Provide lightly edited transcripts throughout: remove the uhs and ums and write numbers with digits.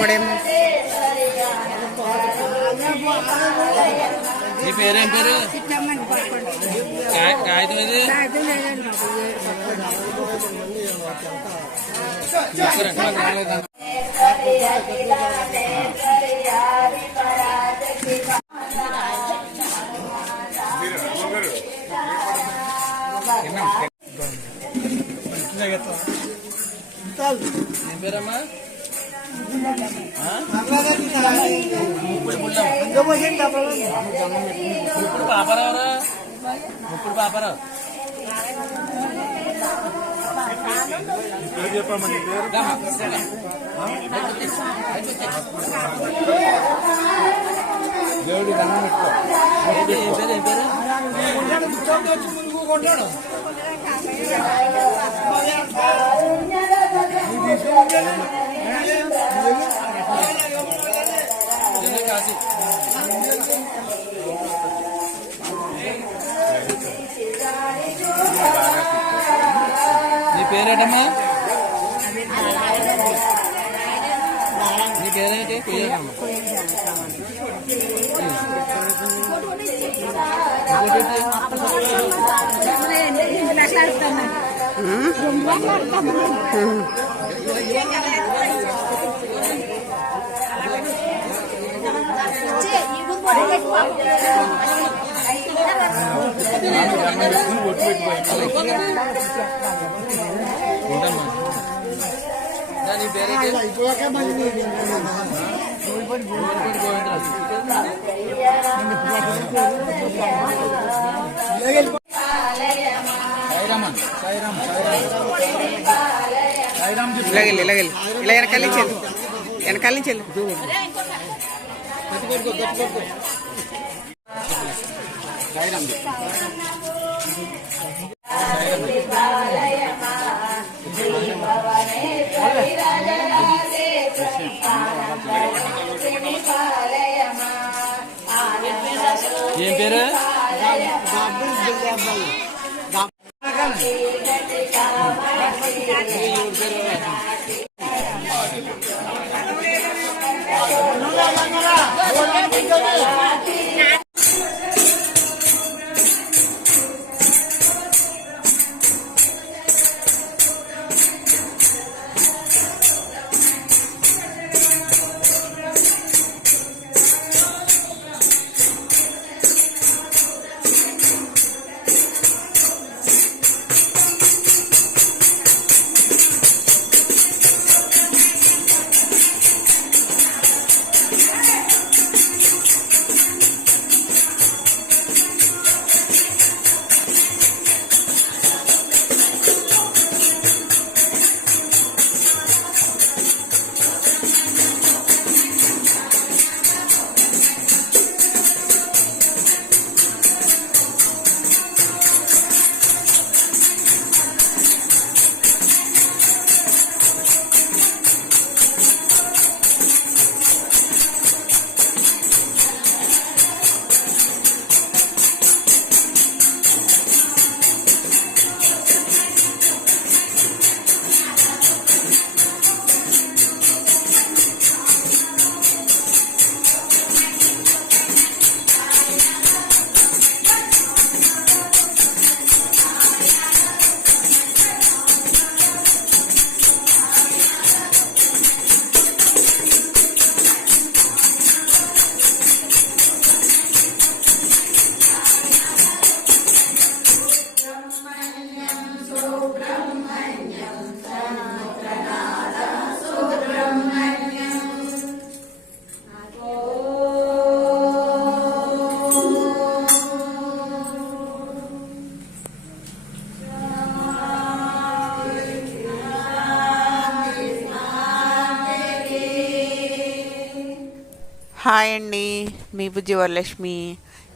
కూడా ఏమో. నీ పేరేం పేరు? కాగితం ఇది ఏం పేరమ్మా? ఇప్పుడు పాపరావరా? ఇప్పుడు పాపరావు చెప్పామని దేవుడి దండం పెట్టుకో. ఏం పేరు? ఏం పేరు? కాశీ. నీ పేరేటమ్మా? నీ పేరేంటి? నీ పేరేంటి? ఇలాగెళ్ళి ఇలా వెనకాల నుంచి వెళ్ళు, వెనకాల నుంచి వెళ్ళు. ఏం పేరు? హాయ్ అండి, మీ బుజ్జి వరలక్ష్మి.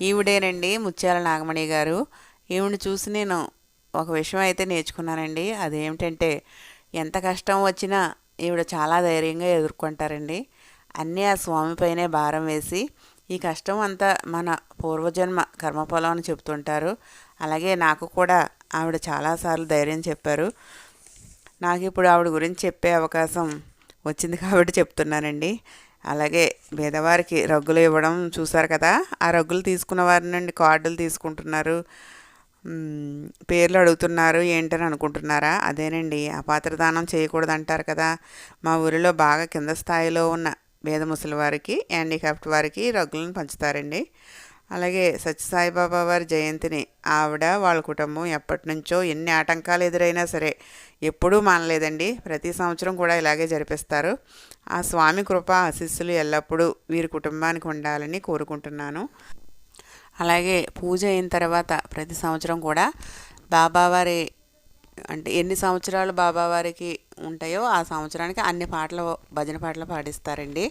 ఈవిడేనండి ముత్యాల నాగమణి గారు. ఈవిని చూసి నేను ఒక విషయం అయితే నేర్చుకున్నానండి. అదేమిటంటే ఎంత కష్టం వచ్చినా ఈవిడ చాలా ధైర్యంగా ఎదుర్కొంటారండి. అన్నీ ఆ స్వామిపైనే భారం వేసి ఈ కష్టం అంతా మన పూర్వజన్మ కర్మఫలం అని చెప్తుంటారు. అలాగే నాకు కూడా ఆవిడ చాలాసార్లు ధైర్యం చెప్పారు. నాకు ఇప్పుడు ఆవిడ గురించి చెప్పే అవకాశం వచ్చింది కాబట్టి చెప్తున్నానండి. అలాగే పేదవారికి రగ్గులు ఇవ్వడం చూసారు కదా, ఆ రగ్గులు తీసుకున్న వారి నుండి కార్డులు తీసుకుంటున్నారు. పేర్లు అడుగుతున్నారు ఏంటని అనుకుంటున్నారా? అదేనండి, అపాత్రదానం చేయకూడదు అంటారు కదా. మా ఊరిలో బాగా కింద స్థాయిలో ఉన్న పేద ముసలి వారికి, హ్యాండిక్యాప్ట్ వారికి రగ్గులను పంచుతారండి. అలాగే సత్యసాయిబాబా వారి జయంతిని ఆవిడ వాళ్ళ కుటుంబం ఎప్పటి నుంచో ఎన్ని ఆటంకాలు ఎదురైనా సరే ఎప్పుడూ మానలేదండి. ప్రతి సంవత్సరం కూడా ఇలాగే జరిపిస్తారు. ఆ స్వామి కృప ఆశీస్సులు ఎల్లప్పుడూ వీరి కుటుంబానికి ఉండాలని కోరుకుంటున్నాను. అలాగే పూజ అయిన తర్వాత ప్రతి సంవత్సరం కూడా బాబావారి అంటే ఎన్ని సంవత్సరాలు బాబావారికి ఉంటాయో ఆ సంవత్సరానికి అన్ని పాటలు, భజన పాటలు పాడిస్తారండి.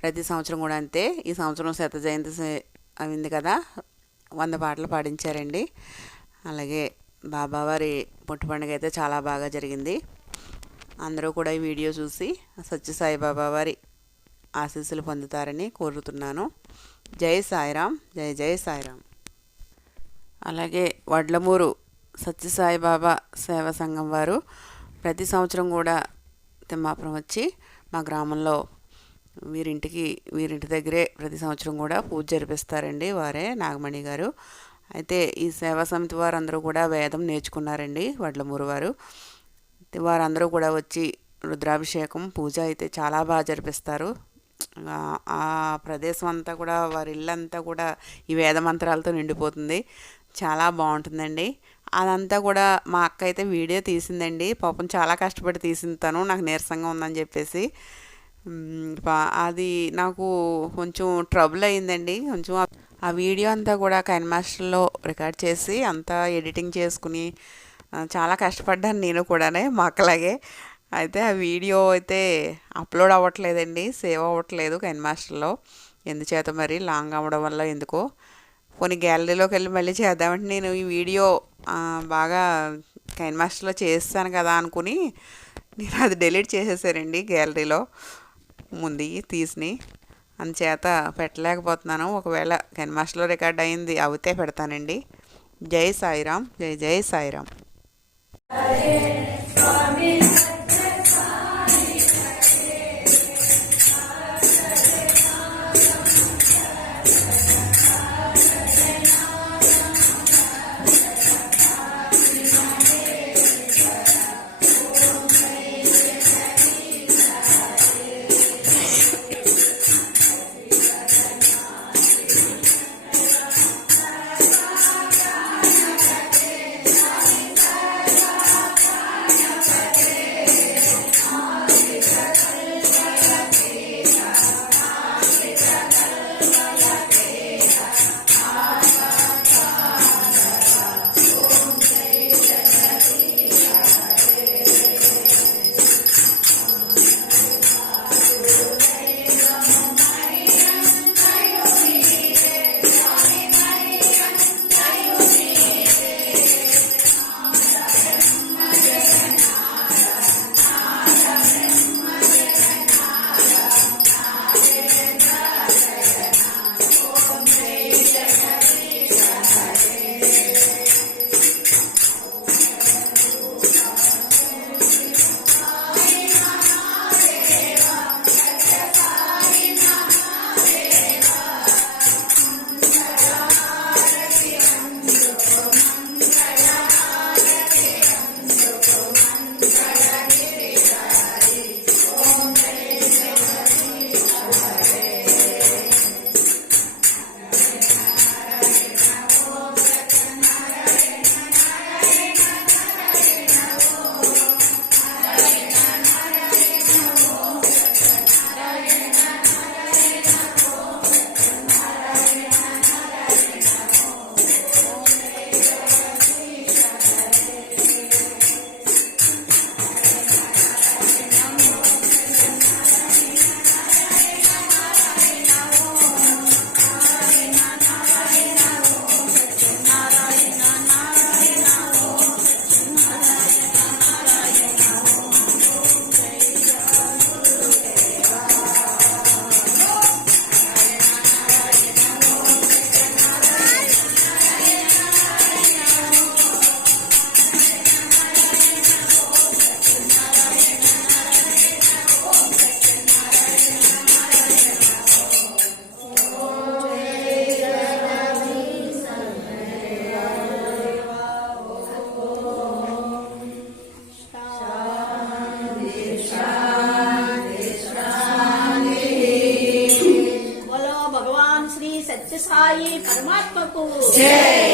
ప్రతి సంవత్సరం కూడా అంతే. ఈ సంవత్సరం శత జయంతి అయింది కదా, 100 పాటలు పాడించారండి. అలాగే బాబావారి పుట్టు పండుగ అయితే చాలా బాగా జరిగింది. అందరూ కూడా ఈ వీడియో చూసి సత్యసాయి బాబా వారి ఆశీస్సులు పొందుతారని కోరుతున్నాను. జై సాయిరామ్, జై జై సాయిరామ్. అలాగే వడ్లమూరు సత్యసాయి బాబా సేవా సంఘం వారు ప్రతి సంవత్సరం కూడా తిమ్మాపురం వచ్చి మా గ్రామంలో వీరింటి దగ్గరే ప్రతి సంవత్సరం కూడా పూజ జరిపిస్తారండి. వారే నాగమణి గారు. అయితే ఈ సేవా సమితి వారందరూ కూడా వేదం నేర్చుకున్నారండి. వడ్లమూరు వారందరూ కూడా వచ్చి రుద్రాభిషేకం పూజ అయితే చాలా బాగా జరిపిస్తారు. ఆ ప్రదేశం అంతా కూడా, వారి ఇల్లంతా కూడా ఈ వేద మంత్రాలతో నిండిపోతుంది. చాలా బాగుంటుందండి. అదంతా కూడా మా అక్క అయితే వీడియో తీసిందండి. పాపం చాలా కష్టపడి తీసింది తను, నాకు నీరసంగా ఉందని చెప్పేసి. అది నాకు కొంచెం ట్రబుల్ అయిందండి. కొంచెం ఆ వీడియో అంతా కూడా కైన్ మాస్టర్లో రికార్డ్ చేసి అంతా ఎడిటింగ్ చేసుకుని చాలా కష్టపడ్డాను నేను కూడానే, మా అక్కలాగే. అయితే ఆ వీడియో అయితే అప్లోడ్ అవ్వట్లేదండి, సేవ్ అవ్వట్లేదు కైన్ మాస్టర్లో. ఎందుచేత మరి లాంగ్ అవ్వడం వల్ల ఎందుకో. కొన్ని గ్యాలరీలోకి వెళ్ళి మళ్ళీ చేద్దామంటే నేను ఈ వీడియో బాగా కైన్ మాస్టర్లో చేస్తాను కదా అనుకుని నేను అది డిలీట్ చేసేసానండి గ్యాలరీలో ముందు తీసిని. అందుచేత పెట్టలేకపోతున్నాను. ఒకవేళ కైన్ మాస్టర్లో రికార్డ్ అయింది అవుతే పెడతానండి. జై సాయిరామ్, జై జై సాయిరామ్. పరమాత్మకు జై